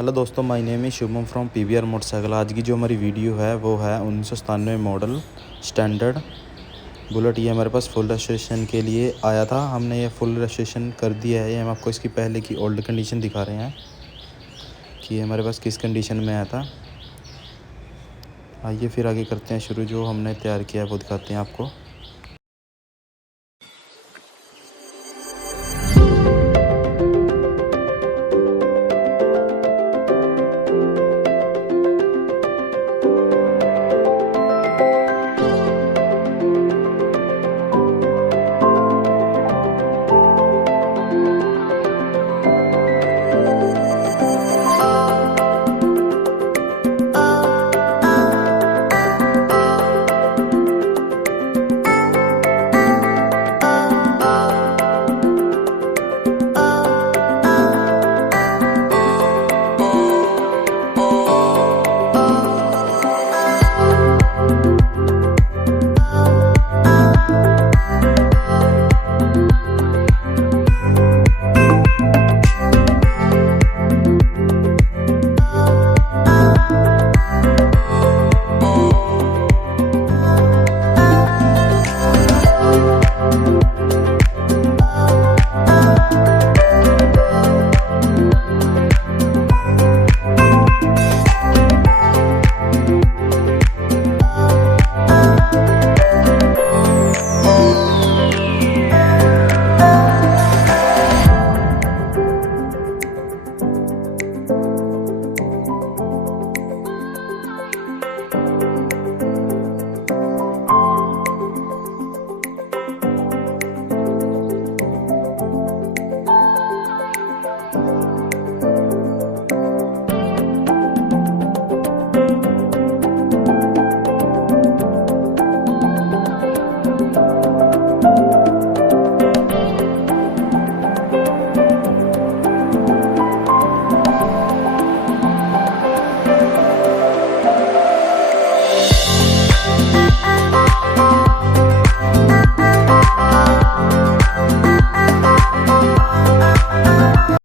Hello दोस्तों, my name is Shubham from PBR motorcycle. आज की जो हमारी वीडियो है वो है 1997 मॉडल स्टैंडर्ड बुलेट। ये हमारे पास फुल रजिस्ट्रेशन के लिए आया था। हमने ये फुल रजिस्ट्रेशन कर दिया है। ये हम आपको इसकी पहले की ओल्ड कंडीशन दिखा रहे हैं कि ये हमारे पास किस कंडीशन में आया था। आइए फिर आगे करते हैं शुरू। जो हमने तैयार किया है वो दिखाते हैं आपको।